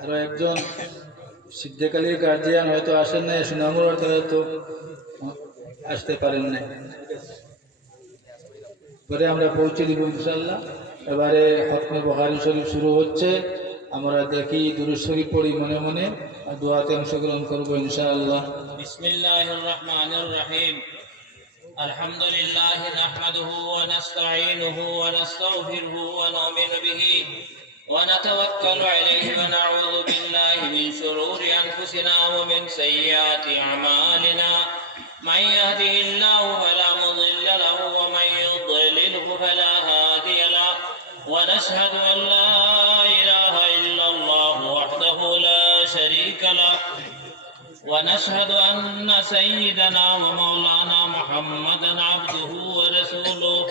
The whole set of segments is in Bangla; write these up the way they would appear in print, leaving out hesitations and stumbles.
আরো একজন সিদ্ধেকালীর গার্জিয়ান হয়তো আসেন নাই, সুনামুর হয়তো আসতে পারেন নাই। পরে আমরা পৌঁছে দিব ইনশাল্লাহ। এবারে খতমে বুখারী শরীফ শুরু হচ্ছে। আমরা দেখি দুরূদ শরীফ পড়ি মনে মনে, আর দোয়াতে অংশগ্রহণ করবো ইনশাআল্লাহ। বিসমিল্লাহির রহমানির রহিম। আলহামদুলিল্লাহি নাহমাদুহু ওয়া নাস্তাঈনুহু ওয়া নাস্তাগফিরুহু ওয়া নু'মিনু বিহি ওয়া নাতাওয়াক্কালু আলাইহি ওয়া নাউযু বিল্লাহি মিন শুরুরি আনফুসিনা ওয়া মিন সাইয়্যাতি আমালিনা। মান ইয়াহদিহিল্লাহু ফালা মুদিল্লা লাহু ওয়া মান ইউদ্লিলহু ফালা হাদিয়া লাহু। ওয়া নাশহাদু আন লা ইলাহা ইল্লাল্লাহু ওয়াহদাহু লা শারীকা লাহু ونشهد أن سيدنا ومولانا محمدا عبده ورسوله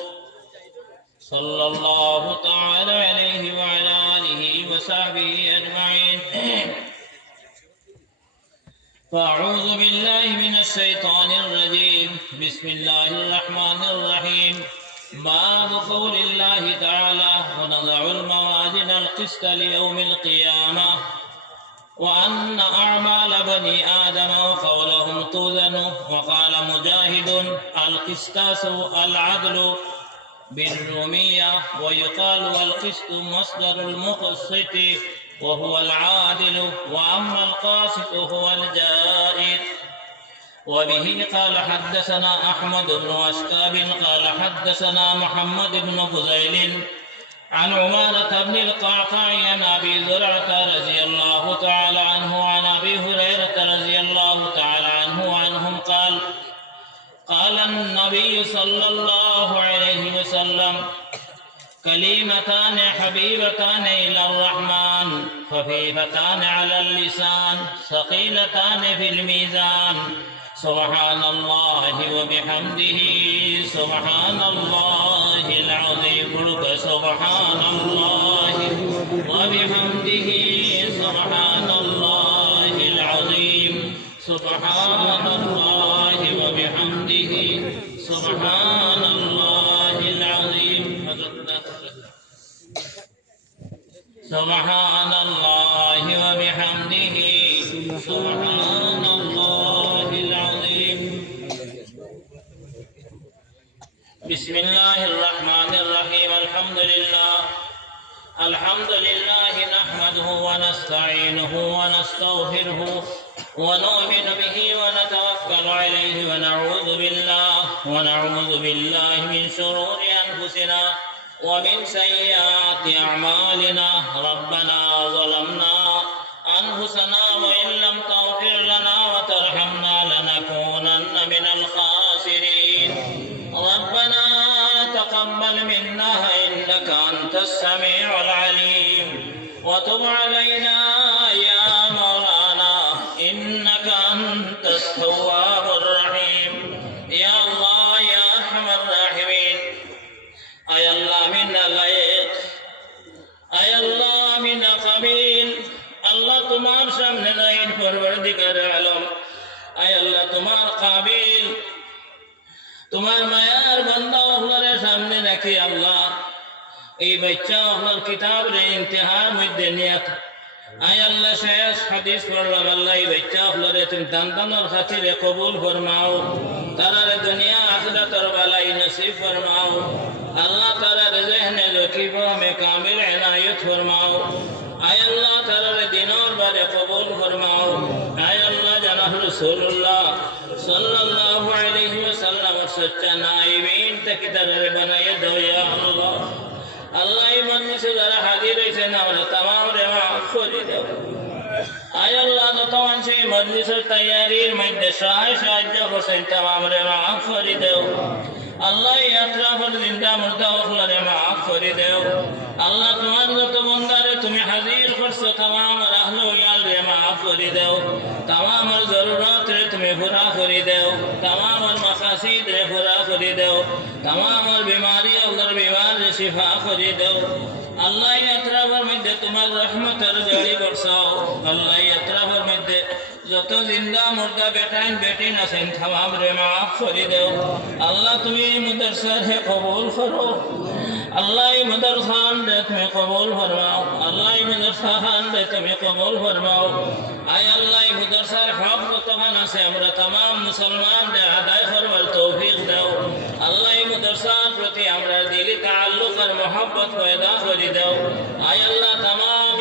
صلى الله تعالى عليه وعلى آله وصحبه أجمعين. فأعوذ بالله من الشيطان الرجيم. بسم الله الرحمن الرحيم. باب قول الله تعالى ونضع الموازين القسط ليوم القيامة وأن أعمال بني آدم وقولهم توزن. وقال مجاهد القسطاس العدل بالرومية، ويقال القسط مصدر المقسط وهو العادل، وأما القاسط هو الجائر. وبه قال حدثنا أحمد بن أشكاب قال حدثنا محمد بن فضيل عن عمارة بن القعقاع عن أبي زرعة رضي الله تعالى عنه عن أبي هريرة رضي الله تعالى عنه عنهم قال قال النبي صلى الله عليه وسلم كلمتان حبيبتان إلى الرحمن خفيفتان على اللسان ثقيلتان في الميزان سبحان الله وبحمده سبحان الله العظيم. سبحان الله وبحمده سبحان الله العظيم. سبحان الله وبحمده سبحان الله العظيم. سبحان الله وبحمده سبحان الله العظيم. بسم الله الرحمن الرحيم. الحمد لله نحمده ونستعينه ونستغفره ونؤمن به ونتوكل عليه ونعوذ بالله من شرور أنفسنا ومن سيئات أعمالنا. ربنا ظلمنا أنفسنا وإن لم تغفر لنا وترحمنا لنكونن من الخاسرين. ربنا تقبل منا إنك أنت السميع العليم وتب علينا يا مولانا إنك أنت التواب الرحيم. يا الله يا أرحم الراحمين. أي الله منا لائق، أي الله منا قبيل। আল্লাহ তোমার সামনে দাঁড়িয়ে পরবর্তীকার আলম, আয় আল্লাহ তোমার কাবিল, তোমার মায়ার বান্দা আল্লাহর সামনে রাখি আল্লাহ এই বাচ্চা আল্লাহর কিতাবের ইমতিহান মধ্যে নিয়ে আয় আল্লাহ শেষ হাদিস পড়লাম আল্লাহ এই বাচ্চা আল্লাহর তুমি দান খাতিরে কবুল ফরমাও, তারার দুনিয়া আখিরাতের বালাই নসিব ফরমাও আল্লাহ, তারার জহনে লতিফ মে কামিল ইনায়ত ফরমাও আয় আল্লাহ, তারার দিনের বারে কবুল ফরমাও আয় আল্লাহ। জানাহ রাসূলুল্লাহ সাল্লাল্লাহু আলাইহি ওয়াসাল্লাম সচ্চা নাইমিন তাকে তারারে বানায়ে দাও ইয়া আল্লাহ। আল্লাহ এই মজলিসে যারা হাজির হয়েছেন আমরা तमाम রে মাফ করে দাও আয় আল্লাহ। তোমার সেই মজলিসের তৈয়ারির মধ্যে সাহায্য করছেন तमाम রে মাফ করে দাও আল্লাহ। ইয়াত্রাফের জিন্দা মুর্দা ওখলারে মাফ করে দাও আল্লাহ। তোমার যত বন্দারে তুমি হাজির করছো तमाम আহলে ইয়াল রে মাফ করে দাও, तमाम জরুরত রে তুমি পুরা করে দাও, तमाम মাকাসিদ রে পুরা করে দাও, तमाम বিমারি আল্লাহর বিমার রে শিফা করে দাও আল্লাহ। ইয়াত্রাফের মধ্যে তোমার রহমতের জড়ি বর্ষাও আল্লাহ। ইয়াত্রাফের মধ্যে যত জিন্দা মুর্দা বেটাইন বেটিন আছেন तमाम রে মাফ করে দাও আল্লাহ। তুমি মুদরসার হে কবুল করো আল্লাহ মদরসান দে তুমি কবুল ফরমাও আল্লাহ মদরসান দে তুমি কবুল ফরমাও আয় আল্লাহ মদরসার হক কতখান আছে আমরা तमाम মুসলমান দে আদায় করবার তৌফিক দাও আল্লাহ মদরসার প্রতি আমরা দিলি তাআল্লুক আর মোহাব্বত পয়দা করে দাও আয় আল্লাহ तमाम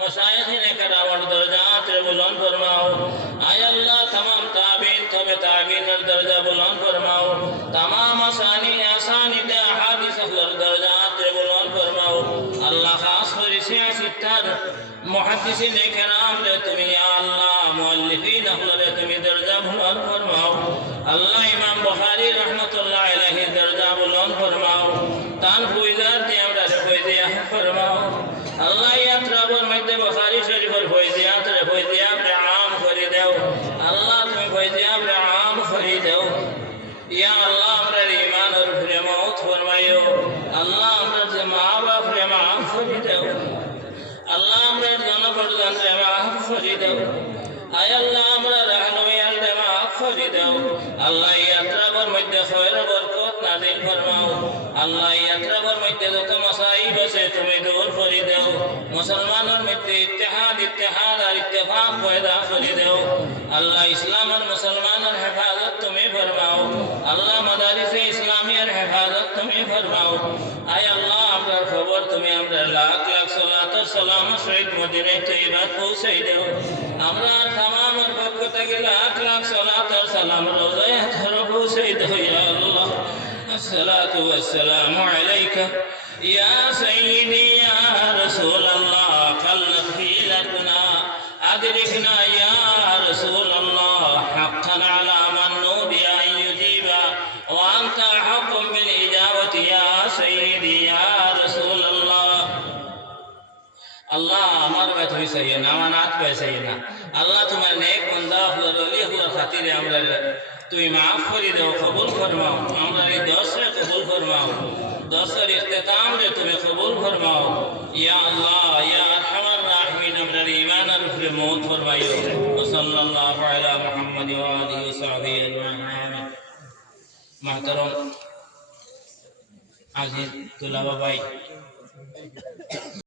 मशाइखिन कराम दर्जात बुलंद फरमाओ आय अल्लाह तमाम ताबीन तबे ताबीन दर्जा बुलंद फरमाओ तमाम आसानी दे अहादीस दर्जात बुलंद फरमाओ अल्लाह खास कर सियासतर मुहद्दिसिन कराम दे तुम या अल्लाह मुअल्लिफिन दे तुम दर्जा बुलंद फरमाओ अल्लाह इमाम बुखारी रहमतुल्लाह अलैहि दर्जा बुलंद फरमाओ तान फुइदार दे हमरा फुइदिया फरमाओ अल्लाह यात्राबर मध्य बुखारी शरीफर फैजियात रे फैजियात रे आम करी देओ अल्लाह तुम फैजियात रे आम करी देओ या अल्लाह हमरा ईमान और मौत फरमाइयो अल्लाह हमरा जे माँ बाप रे माफ करी देओ अल्लाह हमरा जन बर्दन रे माफ करी देओ आय अल्लाह हमरा रहनुयान रे माफ करी देओ अल्लाह यात्राबर मध्य खैर बरकत नाजिल फरमाओ अल्लाह यात्राबर मध्य যত मसाइब আছে তুমি দূর করে দাও মুসলমানের মধ্যে ইত্তেহাদ আর ইত্তেফাক পয়দা করে দাও আল্লাহ ইসলাম আর মুসলমানের হেফাজত তুমি ফরমাও আল্লাহ মাদারিসে ইসলামিয়ার হেফাজত তুমি ফরমাও আয় আল্লাহ আমরার খবর তুমি আমরা লাখ লাখ সালাত আর সালাম সহিত মদিনায়ে তৈয়বা পৌঁছে দাও আমরা तमाम পক্ষ থেকে লাখ লাখ সালাত আর সালাম রওজায়ে হজর পৌঁছে দাও ইয়া আল্লাহ الصلاة والسلام عليك يا سيدي يا رسول الله قلت حيلتنا أدركنا يا رسول الله حقا على من نودي أن يجيب وأنت حق بالإجابة يا سيدي يا رسول الله अल्लाह हमारे बात हुई सही है नामानात पे सही है ना अल्लाह तुम्हारे नेक बंदा खुदा वली खुदा खातिर हमरा तुम माफ करी दो कबूल फरमाओ हमारी दोस्त से कबूल फरमाओ दोस्तर इख्तिताम रे तुम्हें कबूल फरमाओ या अल्लाह या अरहमर राहिमीन हमरा ईमान और मौत फरमाइयो सल्लल्लाहु अलैहि मुहम्मद व आलिहि व सहबिहि अजमाइन महतरम अजीज तुलाबा भाई